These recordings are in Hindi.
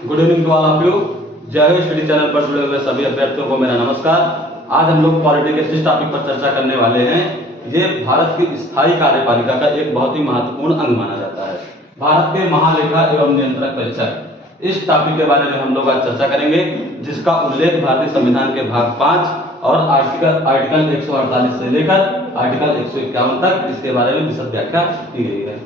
Good evening to all of you. Jai Ho study channel पर जुड़े हुए सभी अभ्यर्थियों को मेरा नमस्कार। आज हम लोग पॉलिटी के जिस टॉपिक पर चर्चा करने वाले हैं, ये भारत की स्थायी कार्यपालिका का एक बहुत ही महत्वपूर्ण अंग माना जाता है, भारत के महालेखा एवं नियंत्रक परीक्षक। इस टॉपिक के बारे में हम लोग आज चर्चा करेंगे, जिसका उल्लेख भारतीय संविधान के भाग 5 और आर्टिकल 148 से लेकर आर्टिकल 151 तक इसके बारे में विशद व्याख्या की गई है।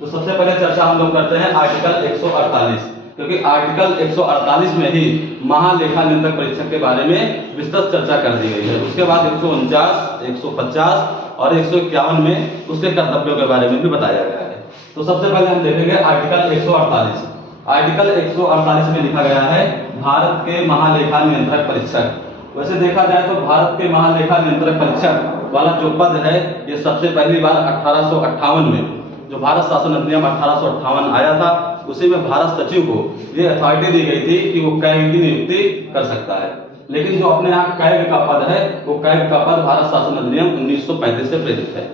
तो सबसे पहले चर्चा हम लोग करते हैं आर्टिकल 148, क्योंकि आर्टिकल 148 में ही महालेखा नियंत्रक परीक्षक के बारे में विस्तृत चर्चा कर दी गई है। उसके बाद 149, 150 और 151 में उसके कर्तव्यों के बारे में भी बताया गया है। तो सबसे पहले हम देखेंगे आर्टिकल 148। आर्टिकल 148 में लिखा गया है भारत के महालेखा नियंत्रक परीक्षक। वैसे देखा जाए तो भारत के महालेखा नियंत्रक परीक्षक वाला जो पद है, ये सबसे पहली बार 1858 में जो भारत शासन अधिनियम 1858 आया था, उसी में भारत सचिव को ये अथॉरिटी दी गई थी कि वो कैग की नियुक्ति कर सकता है। लेकिन जो अपने यहाँ कैग का पद है, वो कैग का पद भारत शासन अधिनियम 1935 से प्रेरित है।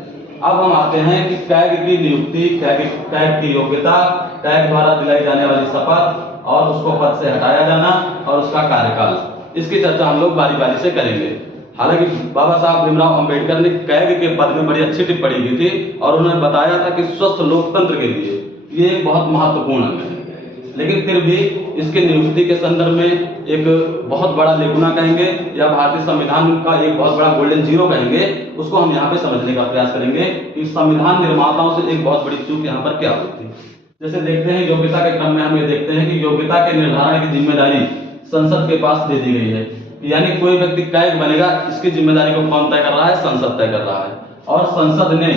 अब हम आते हैं कि कैग की नियुक्ति, कैग की योग्यता, कैग द्वारा दिलाई जाने वाली शपथ और उसको पद से हटाया जाना और उसका कार्यकाल, इसकी चर्चा हम लोग बारी बारी से करेंगे। हालांकि बाबा साहब भीमराव अंबेडकर ने कैग के पद में बड़ी अच्छी टिप्पणी की थी और उन्होंने बताया था कि स्वस्थ लोकतंत्र के लिए ये एक बहुत महत्वपूर्ण अंग है। लेकिन फिर भी इसके नियुक्ति के संदर्भ में एक बहुत बड़ा लेगुना कहेंगे या भारतीय संविधान का एक बहुत बड़ा गोल्डन जीरो कहेंगे, उसको हम यहाँ पे समझने का प्रयास करेंगे कि संविधान निर्माताओं से एक बहुत बड़ी चूक यहाँ पर क्या होती है। जैसे देखते हैं योग्यता के क्रम में हम ये देखते हैं कि योग्यता के निर्धारण की जिम्मेदारी संसद के पास दे दी गई है, यानी कोई व्यक्ति कैग बनेगा, इसकी जिम्मेदारी को कौन तय कर रहा है? संसद तय कर रहा है। और संसद ने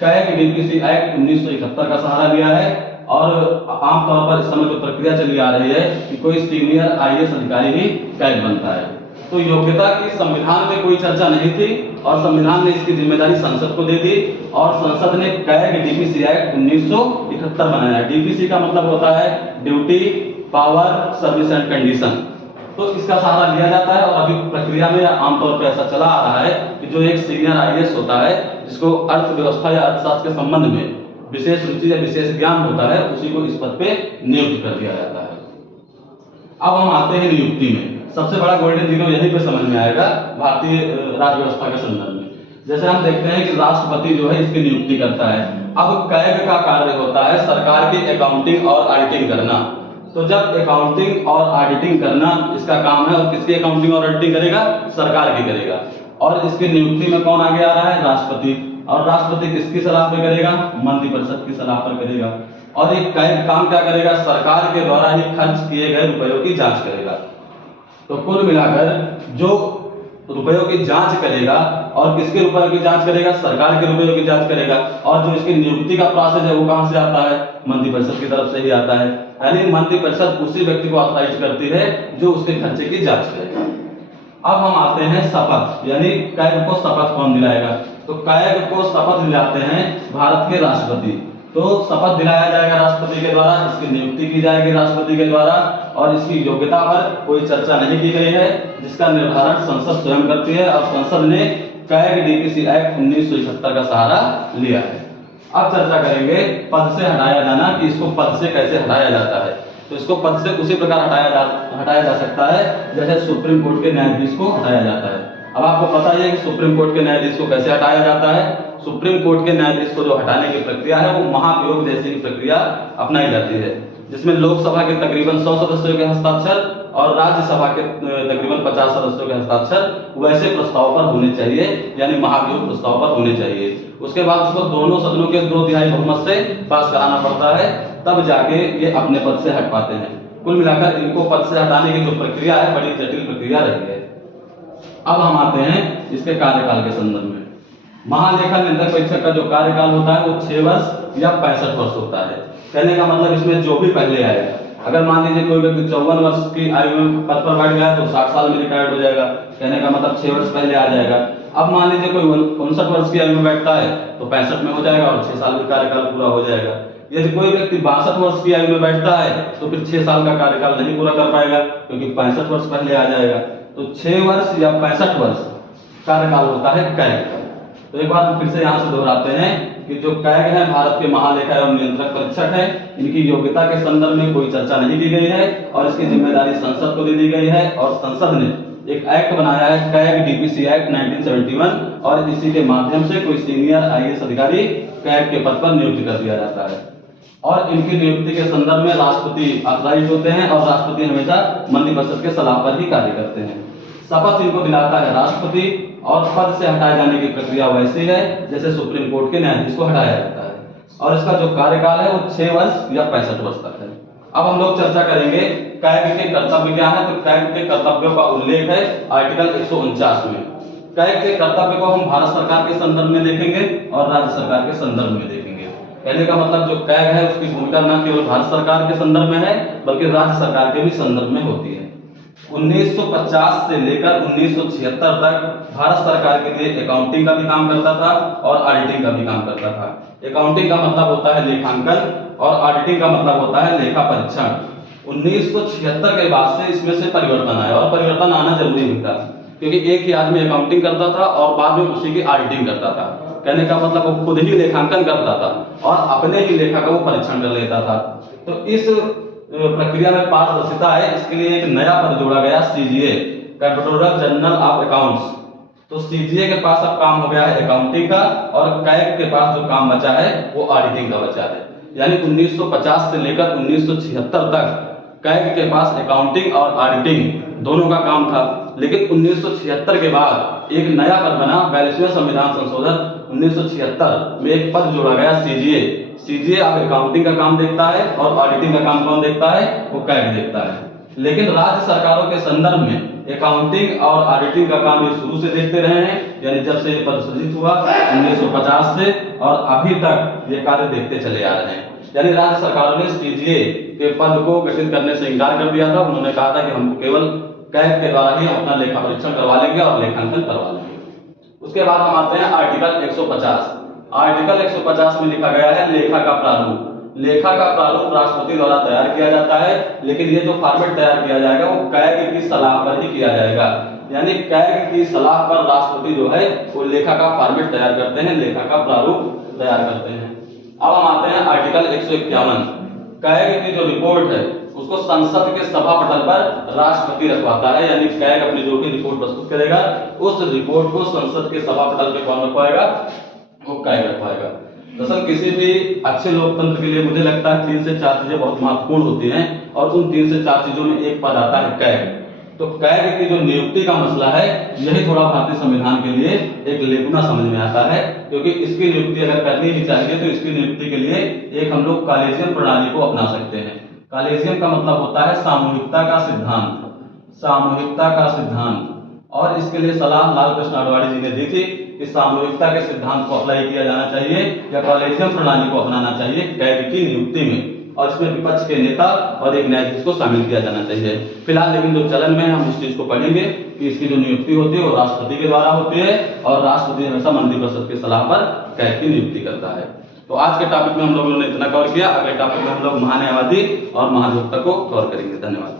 कैग डीपीसी एक्ट 1971 का सहारा लिया है और आमतौर पर इस समय जो प्रक्रिया चली आ रही है कि कोई सीनियर आईएएस अधिकारी ही कैग बनता है। तो योग्यता की संविधान में कोई चर्चा नहीं थी और संविधान ने इसकी जिम्मेदारी संसद को दे दी और संसद ने कैग डीपीसी एक्ट 1971 बनाया। डीपीसी का मतलब होता है duty, power, service and condition. तो इसका सहारा लिया जाता है और अभी प्रक्रिया में आमतौर पर ऐसा चला आ रहा है कि जो एक सीनियर आईएएस होता है, जिसको अर्थव्यवस्था या अर्थशास्त्र के संबंध में विशेष रुचि या विशेष ज्ञान होता है, उसी को इस पद पे नियुक्त कर दिया जाता है। अब हम आते हैं नियुक्ति में। सबसे बड़ा गोल्डन जीरो यहीं पे समझ में आएगा भारतीय राज व्यवस्था के संदर्भ में। जैसे हम देखते हैं कि राष्ट्रपति जो है इसकी नियुक्ति करता है। अब कैग का कार्य होता है सरकार की अकाउंटिंग और ऑडिटिंग करना। तो जब अकाउंटिंग और ऑडिटिंग करना इसका काम है, और किसकी अकाउंटिंग और ऑडिटिंग करेगा? सरकार की करेगा। और इसकी नियुक्ति में कौन आगे आ रहा है? राष्ट्रपति। और राष्ट्रपति किसकी सलाह पे करेगा? मंत्रिपरिषद की सलाह पर करेगा। और एक कैग काम क्या करेगा? सरकार के द्वारा ही खर्च किए गए रुपयों की जांच करेगा। तो कुल मिलाकर जो रुपयों की जांच करेगा, और किसके रुपयों की जांच करेगा? सरकार के रुपयों की जांच करेगा। और जो इसकी नियुक्ति का प्रोसेस है वो कहां से आता है? मंत्रिपरिषद की तरफ से ही आता है। यानी मंत्रिपरिषद उसी व्यक्ति को ऑथराइज करती है जो उसके खर्चे की जांच करेगा। अब हम आते हैं शपथ, यानी कैग को शपथ कौन दिलाएगा? तो कैग को शपथ दिलाते हैं भारत के राष्ट्रपति। तो शपथ दिलाया जाएगा राष्ट्रपति के द्वारा, इसकी नियुक्ति की जाएगी राष्ट्रपति के द्वारा और इसकी योग्यता पर कोई चर्चा नहीं की गई है, जिसका निर्धारण संसद स्वयं करती है। और संसद ने कैग डीपीसी एक्ट 1971 का सहारा लिया है। अब चर्चा करेंगे पद से हटाया जाना, कि इसको पद से कैसे हटाया जाता है। तो इसको पद से उसी प्रकार हटाया जा सकता है जैसे सुप्रीम कोर्ट के न्यायाधीश को हटाया जाता है। अब आपको पता है कि सुप्रीम कोर्ट के न्यायाधीश को कैसे हटाया जाता है। सुप्रीम कोर्ट के न्यायाधीश को जो हटाने की प्रक्रिया है वो महाभियोग जैसी प्रक्रिया अपनाई जाती है, जिसमें लोकसभा के तकरीबन 100 सदस्यों के हस्ताक्षर और राज्यसभा के तकरीबन 50 सदस्यों के हस्ताक्षर वैसे प्रस्ताव पर होने चाहिए, यानी महाभियोग प्रस्ताव पर होने चाहिए। उसके बाद उसको दोनों सदनों के 2/3 बहुमत से पास कराना पड़ता है, तब जाके ये अपने पद से हट पाते हैं। कुल मिलाकर इनको पद से हटाने की जो प्रक्रिया है बड़ी जटिल प्रक्रिया रही है। अब हम आते हैं इसके कार्यकाल के संदर्भ में। महालेखा नियंत्रक परीक्षक का जो कार्यकाल होता है वो 6 वर्ष या 65 वर्ष होता है। कहने का मतलब इसमें जो भी पहले आएगा, अगर मान लीजिए कोई व्यक्ति 54 वर्ष की आयु में पद पर बैठ गया तो 60 साल में रिटायर्ड हो जाएगा। कहने का मतलब 6 वर्ष पहले आ जाएगा। अब मान लीजिए कोई 59 वर्ष की आयु में बैठता है तो 65 में हो जाएगा और 6 साल का कार्यकाल पूरा हो जाएगा। यदि कोई व्यक्ति 62 वर्ष की आयु में बैठता है तो फिर 6 साल का कार्यकाल नहीं पूरा कर पाएगा, क्योंकि 65 वर्ष पहले आ जाएगा। तो 6 वर्ष या 65 वर्ष कार्यकाल होता है कैग का। तो एक बार फिर से यहाँ से दोहराते हैं कि जो कैग है भारत के महालेखा एवं नियंत्रक परीक्षक है, इनकी योग्यता के संदर्भ में कोई चर्चा नहीं की गई है और इसकी जिम्मेदारी संसद को दे दी गई है और संसद ने एक एक्ट बनाया है कैग डीपीसी एक्ट 1971 और इसी के माध्यम से कोई सीनियर आईएएस अधिकारी कैग के पद पर नियुक्त कर दिया जाता है और इनकी नियुक्ति के संदर्भ में राष्ट्रपति ऑथराइज होते हैं और राष्ट्रपति हमेशा मंत्रिपरिषद के सलाह पर ही कार्य करते हैं। शपथ इनको दिलाता है राष्ट्रपति और पद से हटाए जाने की प्रक्रिया वैसी है जैसे सुप्रीम कोर्ट के न्यायाधीश को हटाया जाता है और इसका जो कार्यकाल है वो 6 वर्ष या 65 वर्ष तक है। अब हम लोग चर्चा करेंगे कैग के कर्तव्य क्या है। तो कैग के कर्तव्यों का उल्लेख है आर्टिकल 149 में। कैग के कर्तव्य को हम भारत सरकार के संदर्भ में देखेंगे और राज्य सरकार के संदर्भ में देखेंगे। कहने का मतलब जो कैग है उसकी भूमिका न केवल भारत सरकार के संदर्भ में है बल्कि राज्य सरकार के भी संदर्भ में होती है। 1950 से लेकर 1976 तक भारत सरकार के लिए अकाउंटिंग का भी काम करता था और ऑडिटिंग का भी काम करता था। अकाउंटिंग का मतलब होता है लेखांकन और ऑडिटिंग का मतलब होता है लेखा परीक्षण। 1976 के बाद से इसमें से परिवर्तन आया और परिवर्तन आना जरूरी भी था क्योंकि एक ही आदमी अकाउंटिंग करता था और बाद में उसी की ऑडिटिंग करता था। कहने का मतलब वो खुद ही लेखांकन करता था और अपने ही लेखा का वो परीक्षण कर लेता था। तो इस प्रक्रिया में पारदर्शिता है, इसके लिए एक नया पद जोड़ा गया CGA, controller general of accounts. तो सीजीए के पास अब काम हो गया है अकाउंटिंग का और कैग के पास जो काम बचा है वो ऑडिटिंग का बचा है। यानी 1950 से लेकर 1976 तक कैग के पास अकाउंटिंग और ऑडिटिंग दोनों का काम था, लेकिन 1976 के बाद एक नया पद बना 42वें संविधान संशोधन 1976 में एक पद जोड़ा गया सीजीए। सीजीए अब अकाउंटिंग का काम देखता है और ऑडिटिंग का काम कौन देखता है, वो कैग देखता है। लेकिन राज्य सरकारों के संदर्भ में अकाउंटिंग और ऑडिटिंग का काम ये शुरू से देखते रहे हैं, यानी जब से ये पद सृजित हुआ 1950 से और अभी तक ये कार्य देखते चले आ रहे हैं। यानी राज्य सरकारों ने सीजीए के पद को गठित करने से इनकार कर दिया था। उन्होंने कहा था कि हम केवल कैग के द्वारा ही अपना लेखा परीक्षण करवा लेंगे और लेखांकन करवा लेंगे। उसके बाद हम आते हैं आर्टिकल 150। आर्टिकल 150 में लिखा गया है लेखा का प्रारूप। लेखा का प्रारूप राष्ट्रपति द्वारा तैयार किया जाता है, लेकिन ये जो फॉर्मेट तैयार किया जाएगा वो कैग की सलाह पर ही किया जाएगा। यानी कैग की सलाह पर राष्ट्रपति जो है वो लेखा का फॉर्मेट तैयार करते हैं, लेखा का प्रारूप तैयार करते हैं। अब हम आते हैं आर्टिकल 151। कैग की जो रिपोर्ट है उसको संसद के सभा पटल पर राष्ट्रपति रखवाता है। यानी कैग अपनी जो भी रिपोर्ट प्रस्तुत करेगा उस रिपोर्ट को संसद के सभा पटल पे कौन रखवाएगा, वो कैग रखवाएगा। दरअसल किसी भी अच्छे लोकतंत्र के लिए मुझे लगता है 3 से 4 चीजें बहुत महत्वपूर्ण होती हैं और उन 3 से 4 चीजों में एक पद आता है कैग। तो कैग की जो नियुक्ति का मसला है यही थोड़ा भारतीय संविधान के लिए एक लेकुना समझ में आता है, क्योंकि इसकी नियुक्ति अगर करनी ही चाहिए तो इसकी नियुक्ति के लिए एक हम लोग कॉलेजियम प्रणाली को अपना सकते हैं। कॉलेजियम का मतलब होता है सामूहिकता का सिद्धांत, सामूहिकता का सिद्धांत। और इसके लिए सलाह लाल कृष्ण आडवाणी जी ने दी थी कि सामूहिकता के सिद्धांत को अप्लाई किया जाना चाहिए या कॉलेजियम प्रणाली को अपनाना चाहिए कैग की नियुक्ति में, और इसमें विपक्ष के नेता और एक न्यायाधीश को शामिल किया जाना चाहिए। फिलहाल लेकिन जो चलन में हम उस चीज को पढ़ेंगे कि इसकी जो नियुक्ति होती है वो राष्ट्रपति के द्वारा होती है और राष्ट्रपति हमेशा मंत्रिपरिषद की सलाह पर कैग की नियुक्ति करता है। तो आज के टॉपिक में हम लोगों ने इतना कवर किया। अगले टॉपिक में हम लोग महान्यायवादी और महाधिवक्ता को कवर करेंगे। धन्यवाद।